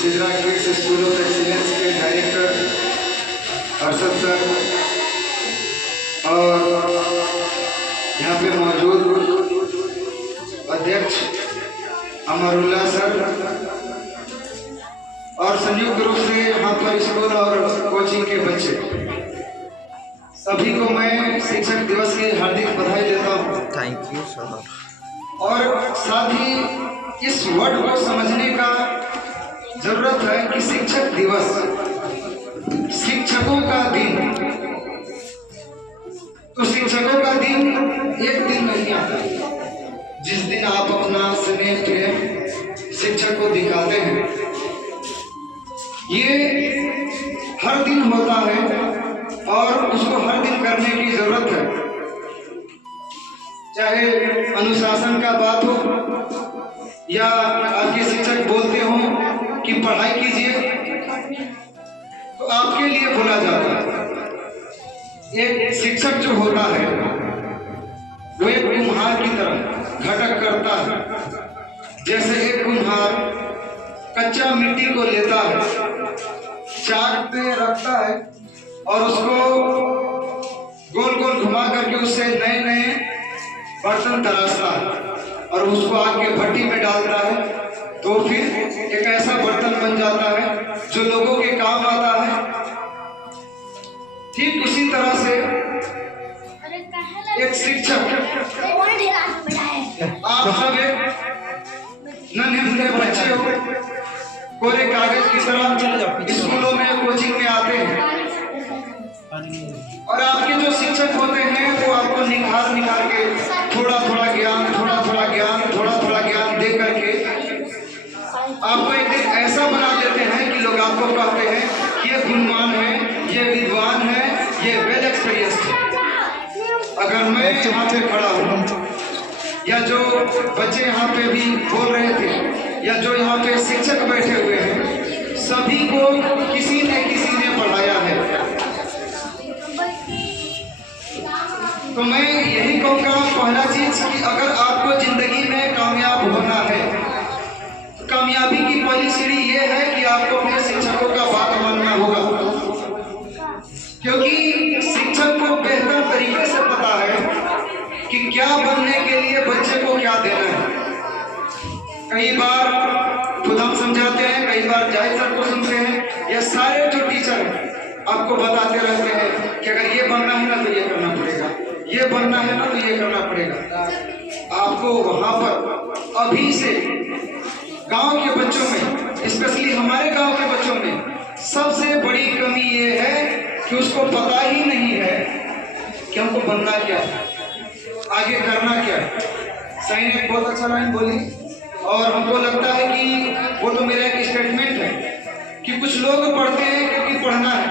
सिजरा kids school of excellence के director Arshad sir और यहाँ पे मौजूद अध्यक्ष अमरुल्ला सर और संयुक्त रूप से यहाँ पर स्कूल और कोचिंग के बच्चे सभी को मैं शिक्षक दिवस की हार्दिक बधाई देता हूँ। Thank you sir. और साथ ही इस वर्ड को समझने का जरूरत है कि शिक्षक दिवस शिक्षकों का दिन, तो शिक्षकों का दिन एक दिन नहीं आता जिस दिन आप अपना स्नेह प्रेम शिक्षक को दिखाते हैं। ये हर दिन होता है और उसको हर दिन करने की जरूरत है, चाहे अनुशासन का बात हो या आपके शिक्षक बोलते हो कि पढ़ाई कीजिए तो आपके लिए बोला जाता है। एक शिक्षक जो होता है वो एक कुम्हार की तरह घटक करता है। जैसे एक कुम्हार कच्चा मिट्टी को लेता है, चाक पे रखता है और उसको गोल गोल घुमा करके उससे नए नए बर्तन तराशता है और उसको आग के भट्टी में डालता है, तो फिर एक ऐसा बर्तन बन जाता है जो लोगों के काम आता है। ठीक उसी तरह से एक शिक्षक, आप सब एक नन्हे बच्चे हो, कोरे कागज की तरह स्कूलों में कोचिंग में आते हैं और आपके जो शिक्षक होते हैं वो आपको निखार के थोड़ा थोड़ा ज्ञान दे करके आपको एक दिन ऐसा बना देते हैं कि लोग आपको कहते हैं ये गुणवान है, ये विद्वान है, ये वेल एक्सपीरियंस्ड है। अगर मैं यहाँ पे खड़ा हूँ या जो बच्चे यहाँ पे भी बोल रहे थे या जो यहाँ पे शिक्षक बैठे हुए हैं, सभी को किसी ने पढ़ाया है। तो मैं यही कहूँगा, पहला चीज कि अगर आपको जिंदगी में कामयाब होना है, कामयाबी की पहली सीढ़ी ये है कि आपको अपने शिक्षकों का बात मानना होगा, क्योंकि शिक्षक को बेहतर तरीके से पता है कि क्या बनने के लिए बच्चे को क्या देना है। कई बार खुद हम समझाते हैं, कई बार जाहिद सर को सुनते हैं, या सारे जो टीचर आपको बताते रहते हैं कि अगर ये बनना है ना तो ये करना पड़ेगा, ये बनना है ना तो ये करना पड़ेगा। आपको वहां पर अभी से गांव के बच्चों में, स्पेशली हमारे गांव के बच्चों में सबसे बड़ी कमी ये है कि उसको पता ही नहीं है कि हमको बनना क्या है, आगे करना क्या है। सही ने बहुत अच्छा लाइन बोली और हमको लगता है कि वो तो मेरा एक स्टेटमेंट है कि कुछ लोग पढ़ते हैं क्योंकि पढ़ना है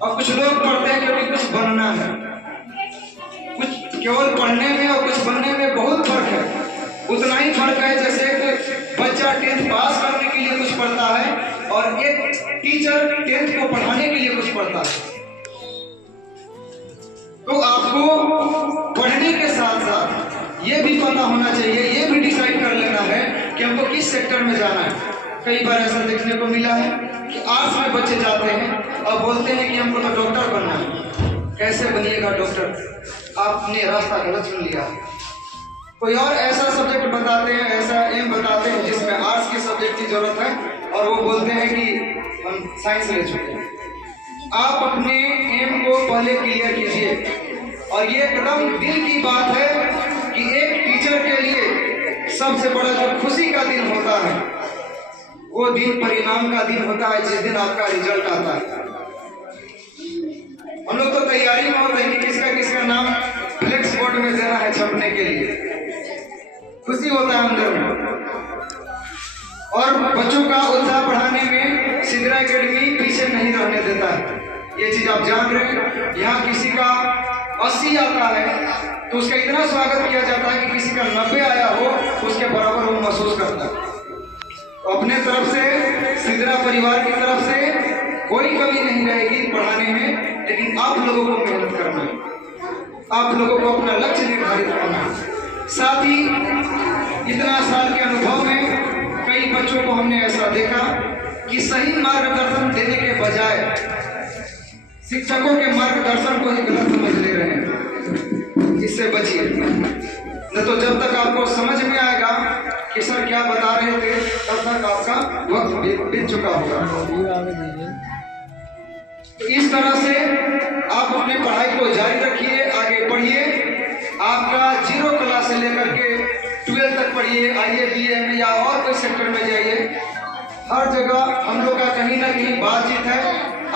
और कुछ लोग पढ़ते हैं क्योंकि कुछ बनना है। कुछ केवल पढ़ने में और कुछ बनने में बहुत फर्क है। उतना ही फर्क है जैसे एक बच्चा 10th पास करने के लिए कुछ पढ़ता है और एक टीचर 10th को पढ़ाने के लिए कुछ पढ़ता है। तो आपको पढ़ने के साथ साथ ये भी पता होना चाहिए, ये भी डिसाइड कर लेना है कि हमको किस सेक्टर में जाना है। कई बार ऐसा देखने को मिला है कि आर्ट्स में बच्चे जाते हैं और बोलते हैं कि हमको तो डॉक्टर बनना है। कैसे बनिएगा डॉक्टर? आपने रास्ता गलत चुन लिया। कोई और ऐसा सब्जेक्ट बताते हैं, ऐसा एम बताते हैं जिसमें आर्ट्स के सब्जेक्ट की जरूरत है और वो बोलते हैं कि हम साइंस ले चुके हैं। आप अपने एम को पहले क्लियर कीजिए और ये एकदम दिल की बात है कि एक टीचर के लिए सबसे बड़ा जो खुशी का दिन होता है वो दिन परिणाम का दिन होता है, जिस दिन आपका रिजल्ट आता है। हम लोग तो तैयारी में होते हैं कि किसका नाम फ्लेक्स बोर्ड में देना है छपने के लिए, खुशी होता है अंदर में। और बच्चों का उत्साह बढ़ाने में सिजरा एकेडमी पीछे नहीं रहने देता है। ये चीज आप जान रहे हैं। यहाँ किसी का 80 आता है तो उसका इतना स्वागत किया जाता है कि किसी का 90 आया हो उसके बराबर वो महसूस करता है। तो अपने तरफ से, सिजरा परिवार की तरफ से कोई कमी नहीं रहेगी पढ़ाने में, लेकिन आप लोगों को मेहनत करना है, आप लोगों को अपना लक्ष्य निर्धारित करना है। साथ ही इतना साल के अनुभव में कई बच्चों को हमने ऐसा देखा कि सही मार्गदर्शन देने के बजाय शिक्षकों के मार्गदर्शन को ही गलत समझ ले रहे हैं। इससे बचिए, न तो जब तक आपको समझ में आएगा कि सर क्या बता रहे थे तब तक आपका वक्त बीत चुका होगा। तो इस तरह से आप अपनी पढ़ाई को जारी रखिए, आगे पढ़िए। आपका 0 क्लास से लेकर के 12 तक पढ़िए, आइए BA में या और कोई सेक्टर में जाइए, हर जगह हम लोग का कहीं ना कहीं बातचीत है।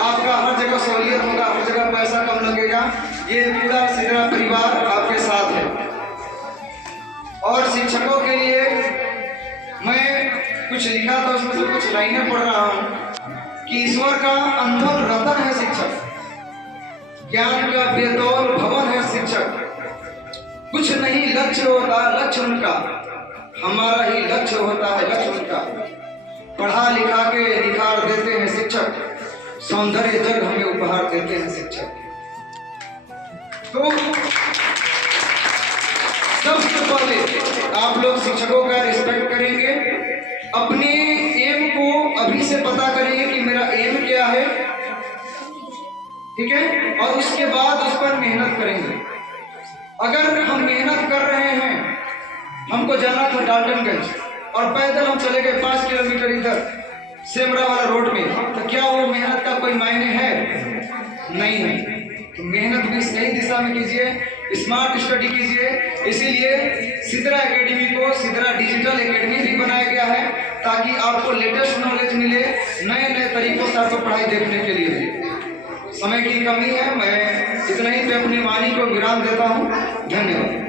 आपका हर जगह सहूलियत होगा, हर जगह पैसा कम लगेगा। ये पूरा सिदरा परिवार आपके साथ है। और शिक्षकों के लिए मैं कुछ लिखा था, उसमें से कुछ लाइनें पढ़ रहा हूँ कि ईश्वर का अनमोल रतन है शिक्षक, ज्ञान का बेतौल भवन है शिक्षक। कुछ नहीं लक्ष्य होता लक्ष्य उनका, हमारा ही लक्ष्य होता है लक्ष्य उनका। पढ़ा लिखा के निखार देते हैं शिक्षक, सौंदर्य जग हमें उपहार देते हैं शिक्षक। तो सबसे पहले आप लोग शिक्षकों का रिस्पेक्ट करेंगे, अपने एम को अभी से पता करेंगे कि मेरा एम क्या है, ठीक है, और उसके बाद उस पर मेहनत करेंगे। अगर हम मेहनत कर रहे हैं, हमको जाना था डाल्टनगंज और पैदल हम चले गए 5 किलोमीटर इधर सेमरा वाला रोड में, तो क्या वो मेहनत का कोई मायने है? नहीं है। तो मेहनत भी सही दिशा में कीजिए, स्मार्ट स्टडी कीजिए। इसीलिए सिदरा एकेडमी को सिदरा डिजिटल एकेडमी भी बनाया गया है, ताकि आपको लेटेस्ट नॉलेज मिले, नए नए तरीकों से आपको पढ़ाई देखने के लिए। समय की कमी है, मैं इतना ही पे अपनी वाणी को विराम देता हूँ। धन्यवाद।